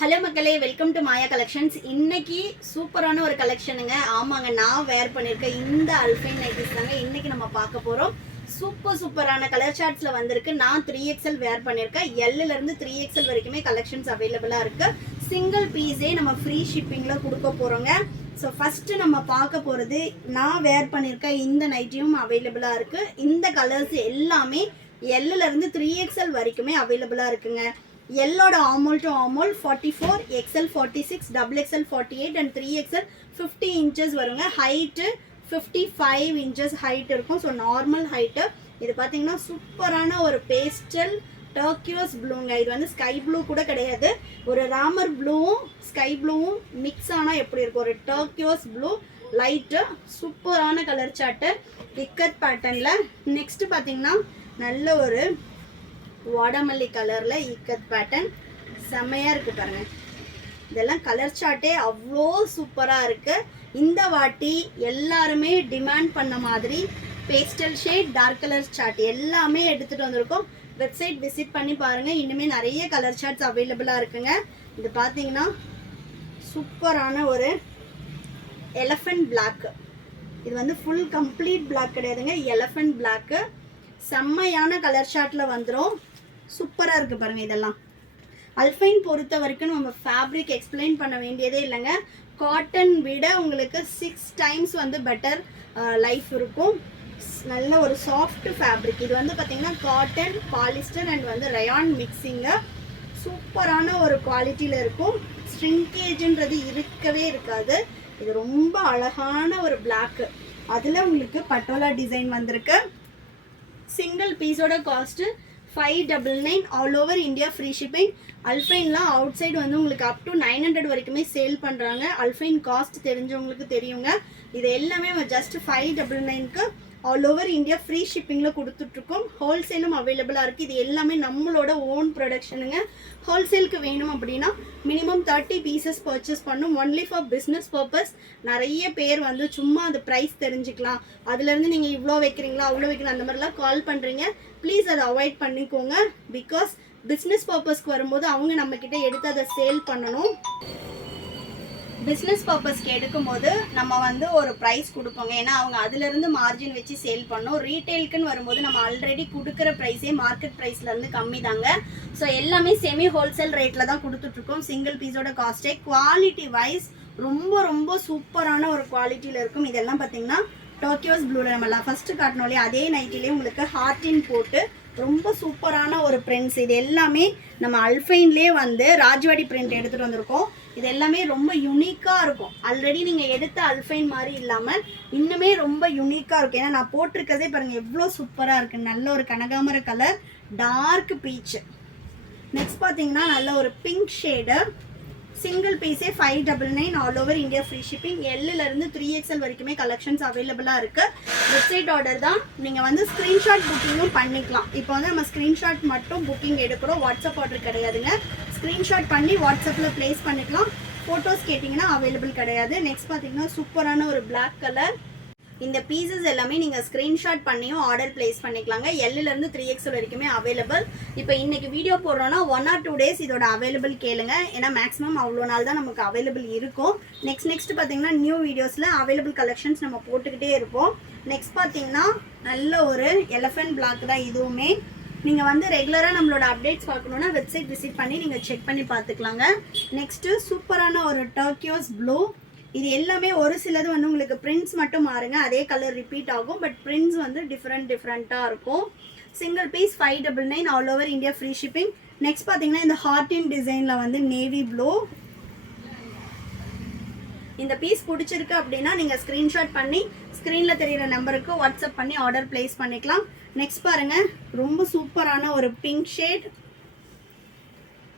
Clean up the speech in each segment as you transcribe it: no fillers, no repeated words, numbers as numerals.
Hello மக்களே, welcome to Maya collections. இன்னைக்கு சூப்பரான ஒரு கலெக்ஷனுங்க. ஆமாங்க, நான் வேர் பண்ணியிருக்க இந்த அல்ஃபைன் நைட்டிஸ் தாங்க இன்னைக்கு நம்ம பார்க்க போகிறோம். சூப்பரான கலர் சார்ட்ஸில் வந்திருக்கு. நான் 3XL வேர் பண்ணியிருக்கேன். Lலேருந்து 3XL வரைக்குமே கலெக்ஷன்ஸ் அவைலபிளாக இருக்குது. சிங்கிள் பீஸே நம்ம ஃப்ரீ ஷிப்பிங்கில் கொடுக்க போகிறோங்க. ஸோ ஃபஸ்ட்டு நம்ம பார்க்க போகிறது, நான் வேர் பண்ணியிருக்க இந்த நைட்டியும் அவைலபிளாக இருக்குது. இந்த கலர்ஸ் எல்லாமே Lலேருந்து 3XL வரைக்குமே அவைலபிளாக இருக்குங்க. எல்லோட ஆமோல் டு ஆமோல் 44, XL 46, XXL 48 and 3XL 50 inches வருங்க. ஹைட்டு 55 இன்ச்சஸ் ஹைட் இருக்கும். So normal height. இது பார்த்தீங்கன்னா சூப்பரான ஒரு பேஸ்டல் டர்க்கியோஸ் ப்ளூங்க. இது வந்து ஸ்கை ப்ளூ கூட கிடையாது, ஒரு ராமர் ப்ளூவும் ஸ்கை ப்ளூவும் மிக்ஸ் ஆனால் எப்படி இருக்கும், ஒரு டர்க்கியோஸ் ப்ளூ லைட்டு. சூப்பரான கலர் சார்ட்டு இக்கட் பேட்டர்னில். நெக்ஸ்ட்டு பார்த்தீங்கன்னா நல்ல ஒரு வாடாமல்லி கலரில் இக்கத் பேட்டர்ன் செம்மையாக இருக்குது பாருங்கள். இதெல்லாம் கலர் சார்ட்டே அவ்வளோ சூப்பராக இருக்குது. இந்த வாட்டி எல்லாருமே டிமாண்ட் பண்ண மாதிரி pastel shade dark colour chart எல்லாமே எடுத்துகிட்டு வந்திருக்கோம். வெப்சைட் விசிட் பண்ணி பாருங்கள், இன்னுமே நிறைய கலர் சார்ட்ஸ் அவைலபிளாக இருக்குங்க. இது பார்த்தீங்கன்னா சூப்பரான ஒரு எலஃபண்ட் பிளாக்கு. இது வந்து ஃபுல் கம்ப்ளீட் பிளாக் கிடையாதுங்க, எலஃபண்ட் பிளாக்கு. செம்மையான கலர் சார்ட்டில் வந்துடும். சூப்பராக இருக்குது பாருங்கள். இதெல்லாம் அல்ஃபைன் பொறுத்த வரைக்கும் நம்ம ஃபேப்ரிக் எக்ஸ்பிளைன் பண்ண வேண்டியதே இல்லைங்க. காட்டன் விட உங்களுக்கு 6 டைம்ஸ் வந்து பெட்டர் லைஃப் இருக்கும். நல்ல ஒரு சாஃப்ட் ஃபேப்ரிக். இது வந்து பார்த்திங்கன்னா காட்டன், பாலிஸ்டர் அண்ட் வந்து ரயான் மிக்சிங்க. சூப்பரான ஒரு குவாலிட்டியில் இருக்கும். ஸ்ட்ரிங்கேஜ்ன்றது இருக்கவே இருக்காது. இது ரொம்ப அழகான ஒரு பிளாக்கு. அதில் உங்களுக்கு பட்டோலா டிசைன் வந்திருக்கு. சிங்கிள் பீஸோட cost 599. All over India free shipping. அல்ஃபைன்லாம் அவுட் சைடு வந்து உங்களுக்கு அப் டு 900 வரைக்குமே சேல் பண்ணுறாங்க. அல்ஃபைன் காஸ்ட் தெரிஞ்சவங்களுக்கு தெரியுங்க. இது எல்லாமே நம்ம ஜஸ்ட் 599க்கு ஆல் ஓவர் இந்தியா ஃப்ரீ ஷிப்பிங்கில் கொடுத்துட்ருக்கோம். ஹோல்சேலும் அவைலபிளாக இருக்குது. இது எல்லாமே நம்மளோட ஓன் ப்ரொடக்ஷனுங்க. ஹோல்சேலுக்கு வேணும் அப்படின்னா மினிமம் 30 பீசஸ் பர்ச்சேஸ் பண்ணும். Only for business purpose. நிறைய பேர் வந்து சும்மா அந்த ப்ரைஸ் தெரிஞ்சுக்கலாம், அதுலேருந்து நீங்கள் இவ்வளோ வைக்கிறீங்களா அவ்வளோ வைக்கலாம் அந்த மாதிரிலாம் கால் பண்ணுறீங்க. ப்ளீஸ் அதை அவாய்ட் பண்ணிக்கோங்க. பிகாஸ் பிஸ்னஸ் பர்பஸ்க்கு வரும்போது அவங்க நம்மக்கிட்ட எடுத்து அதை சேல் பண்ணணும். பிஸ்னஸ் பர்பஸ்க்கு எடுக்கும்போது நம்ம வந்து ஒரு ப்ரைஸ் கொடுப்போங்க, ஏன்னா அவங்க அதுலேருந்து மார்ஜின் வச்சு சேல் பண்ணோம். ரீட்டெயிலுக்குன்னு வரும்போது நம்ம ஆல்ரெடி கொடுக்குற ப்ரைஸே மார்க்கெட் ப்ரைஸ்லேருந்து கம்மி தாங்க. ஸோ எல்லாமே செமி ஹோல்சேல் ரேட்டில் தான் கொடுத்துட்ருக்கோம். சிங்கிள் பீஸோட காஸ்ட்டே குவாலிட்டி வைஸ் ரொம்ப சூப்பரான ஒரு குவாலிட்டியில் இருக்கும். இதெல்லாம் பார்த்தீங்கன்னா டோக்கியோஸ் ப்ளூவில் நம்ம ஃபஸ்ட்டு காட்டினோலே அதே நைட்டிலே உங்களுக்கு ஹார்டின் போட்டு ரொம்ப சூப்பரான ஒரு பிரிண்ட்ஸ். இது எல்லாமே நம்ம அல்ஃபைன்லேயே வந்து ராஜ்வாடி பிரிண்ட் எடுத்துகிட்டு வந்திருக்கோம். இது எல்லாமே ரொம்ப யூனிக்காக இருக்கும். ஆல்ரெடி நீங்கள் எடுத்த அல்ஃபைன் மாதிரி இல்லாமல் இன்னுமே ரொம்ப யூனிக்காக இருக்கும். ஏன்னா நான் போட்டிருக்கதே பாருங்கள் எவ்வளோ சூப்பராக இருக்குது. நல்ல ஒரு கனகாமர கலர், டார்க் பீச். நெக்ஸ்ட் பார்த்தீங்கன்னா நல்ல ஒரு பிங்க் ஷேடு. சிங்கிள் பீஸே 599. All over India free shipping. Lலேருந்து 3XL வரைக்குமே கலெக்ஷன்ஸ் அவைலபிளாக இருக்குது. வெப்சைட் ஆர்டர் தான். நீங்கள் வந்து ஸ்க்ரீன்ஷாட் புக்கிங்கும் பண்ணிக்கலாம். இப்போ வந்து நம்ம ஸ்க்ரீன்ஷாட் மட்டும் புக்கிங் எடுக்கிறோம், வாட்ஸ்அப் ஆர்டர் கிடையாதுங்க. ஸ்க்ரீன்ஷாட் பண்ணி வாட்ஸ்அப்பில் ப்ளேஸ் பண்ணிக்கலாம். ஃபோட்டோஸ் கேட்டிங்கன்னா அவைலபிள் கிடையாது. நெக்ஸ்ட் பார்த்தீங்கன்னா சூப்பரான ஒரு பிளாக் கலர். இந்த பீசஸ் எல்லாமே நீங்கள் ஸ்க்ரீன்ஷாட் பண்ணியும் ஆர்டர் பிளேஸ் பண்ணிக்கலாங்க. Lலேருந்து 3XL வரைக்குமே அவைலபிள். இப்போ இன்றைக்கி வீடியோ போடுறோன்னா 1 or 2 days இதோட அவைலபிள் கேளுங்க, ஏன்னா மேக்ஸிமம் அவ்வளோ நாள் தான் நமக்கு அவைலபிள் இருக்கும். நெக்ஸ்ட் பார்த்தீங்கன்னா நியூ வீடியோஸில் அவைலபிள் கலெக்ஷன்ஸ் நம்ம போட்டுக்கிட்டே இருப்போம். நெக்ஸ்ட் பார்த்தீங்கன்னா நல்ல ஒரு எலஃபண்ட் பிளாக் தான் இதுவுமே. நீங்கள் வந்து ரெகுலராக நம்மளோட அப்டேட்ஸ் பார்க்கணுன்னா வெப்சைட் விசிட் பண்ணி நீங்கள் செக் பண்ணி பார்த்துக்கலாங்க. நெக்ஸ்ட்டு சூப்பரான ஒரு டர்க்கியோஸ் ப்ளூ. இது எல்லாமே ஒரு சிலது வந்து உங்களுக்கு பிரிண்ட்ஸ் மட்டும் மாறுங்க, அதே கலர் ரிப்பீட் ஆகும், பட் பிரிண்ட்ஸ் வந்து டிஃப்ரெண்ட்டாக இருக்கும். Single piece 599. All over India free shipping. Next பார்த்தீங்கன்னா இந்த ஹார்டின் டிசைனில் வந்து நேவி ப்ளூ. இந்த பீஸ் பிடிச்சிருக்கு அப்படின்னா நீங்கள் ஸ்க்ரீன்ஷாட் பண்ணி ஸ்க்ரீனில் தெரிகிற நம்பருக்கு வாட்ஸ்அப் பண்ணி ஆர்டர் ப்ளேஸ் பண்ணிக்கலாம். நெக்ஸ்ட் பாருங்கள் ரொம்ப சூப்பரான ஒரு பிங்க் ஷேட்.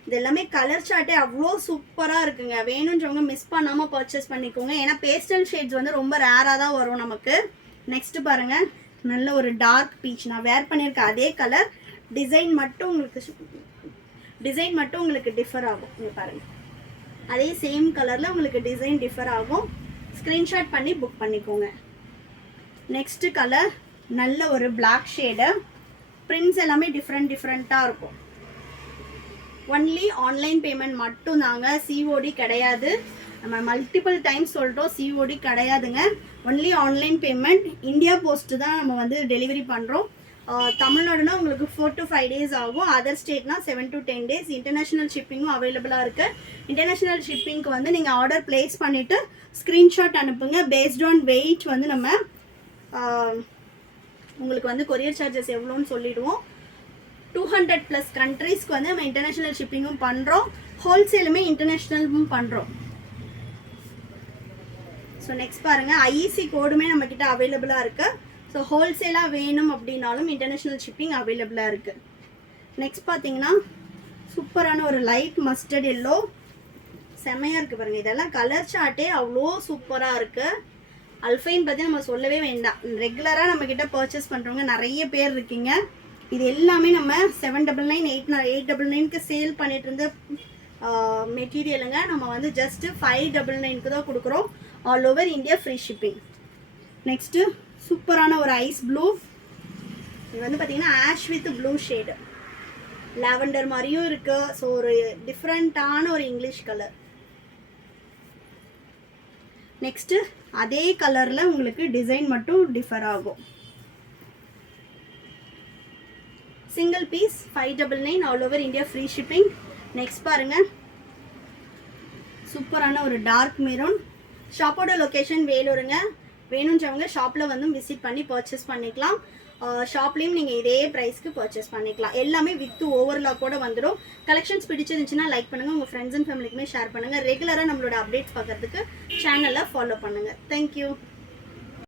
இது எல்லாமே கலர் சார்ட்டே அவ்வளோ சூப்பராக இருக்குங்க. வேணுன்றவங்க மிஸ் பண்ணாமல் பர்ச்சேஸ் பண்ணிக்கோங்க, ஏன்னா பேஸ்டல் ஷேட்ஸ் வந்து ரொம்ப ரேராக தான் வரும் நமக்கு. நெக்ஸ்ட்டு பாருங்கள் நல்ல ஒரு டார்க் பீச். நான் வேர் பண்ணியிருக்கேன் அதே கலர், டிசைன் மட்டும் உங்களுக்கு டிஃபர் ஆகும். இங்கே பாருங்கள் அதே சேம் கலரில் உங்களுக்கு டிசைன் டிஃபர் ஆகும். ஸ்க்ரீன்ஷாட் பண்ணி புக் பண்ணிக்கோங்க. நெக்ஸ்ட்டு கலர் நல்ல ஒரு பிளாக் ஷேடு. பிரிண்ட்ஸ் எல்லாமே டிஃப்ரெண்ட்டாக இருக்கும். ஒன்லி ஆன்லைன் பேமெண்ட் மட்டும் தாங்க, சிஓடி கிடையாது. நம்ம மல்டிபிள் டைம்ஸ் சொல்லிட்டோம், சிஓடி கிடையாதுங்க. Only online payment. India post தான் நம்ம வந்து டெலிவரி பண்ணுறோம். தமிழ்நாடுனா உங்களுக்கு 4 to 5 days ஆகும். அதர் ஸ்டேட்னா 7 to 10 days. இன்டர்நேஷ்னல் ஷிப்பிங்கும் அவைலபிளாக இருக்குது. இன்டர்நேஷ்னல் ஷிப்பிங்க்கு வந்து நீங்கள் ஆர்டர் ப்ளேஸ் பண்ணிவிட்டு ஸ்க்ரீன்ஷாட் அனுப்புங்க. பேஸ்ட் ஆன் வெயிட் வந்து நம்ம உங்களுக்கு வந்து கொரியர் சார்ஜஸ் எவ்வளோன்னு சொல்லிவிடுவோம். 200+ கண்ட்ரீஸ்க்கு வந்து நம்ம இன்டர்நேஷ்னல் ஷிப்பிங்கும் பண்ணுறோம், ஹோல்சேலுமே இன்டர்நேஷ்னலும் பண்ணுறோம். ஸோ நெக்ஸ்ட் பாருங்கள், ஐஇசி கோடுமே நம்மக்கிட்ட அவைலபிளாக இருக்குது. ஸோ ஹோல்சேலாக வேணும் அப்படின்னாலும் இன்டர்நேஷ்னல் ஷிப்பிங் அவைலபிளாக இருக்குது. நெக்ஸ்ட் பார்த்தீங்கன்னா சூப்பரான ஒரு லைட் மஸ்டர்ட் எல்லோ, செம்மையாக இருக்குது பாருங்கள். இதெல்லாம் கலர் சார்ட்டே அவ்வளோ சூப்பராக இருக்குது. அல்ஃபைன் பற்றி நம்ம சொல்லவே வேண்டாம். ரெகுலராக நம்மக்கிட்ட பர்ச்சேஸ் பண்ணுறவங்க நிறைய பேர் இருக்கீங்க. இது எல்லாமே நம்ம 799 899க்கு சேல் பண்ணிட்டு இருந்த மெட்டீரியலுங்க. நம்ம வந்து ஜஸ்ட் 599க்கு தான் கொடுக்குறோம். All over India free shipping. Next சூப்பரான ஒரு ஐஸ் ப்ளூ. இது வந்து பார்த்தீங்கன்னா ash with blue shade, lavender மாதிரியும் இருக்குது. ஸோ ஒரு டிஃப்ரெண்ட்டான ஒரு இங்கிலீஷ் கலர். நெக்ஸ்ட்டு அதே கலரில் உங்களுக்கு டிசைன் மட்டும் டிஃபர் ஆகும். Single piece 599 all over India free shipping. Next பாருங்கள், சூப்பரான ஒரு டார்க் மெரூன். ஷாப்போட லொக்கேஷன் வேலூருங்க. வேணுன்றவங்க ஷாப்பில் வந்து விசிட் பண்ணி பர்ச்சேஸ் பண்ணிக்கலாம். ஷாப்லேயும் நீங்கள் இதே ப்ரைஸ்க்கு பர்ச்சேஸ் பண்ணிக்கலாம். எல்லாமே வித் ஓவர்லாக்கோட வந்துடும். கலெக்ஷன்ஸ் பிடிச்சிருந்துச்சுன்னா லைக் பண்ணுங்கள், உங்கள் ஃப்ரெண்ட்ஸ் அண்ட் ஃபேமிலிக்குமே ஷேர் பண்ணுங்கள். ரெகுலராக நம்மளோட அப்டேட்ஸ் பார்க்குறதுக்கு சேனலை ஃபாலோ பண்ணுங்கள். தேங்க்யூ.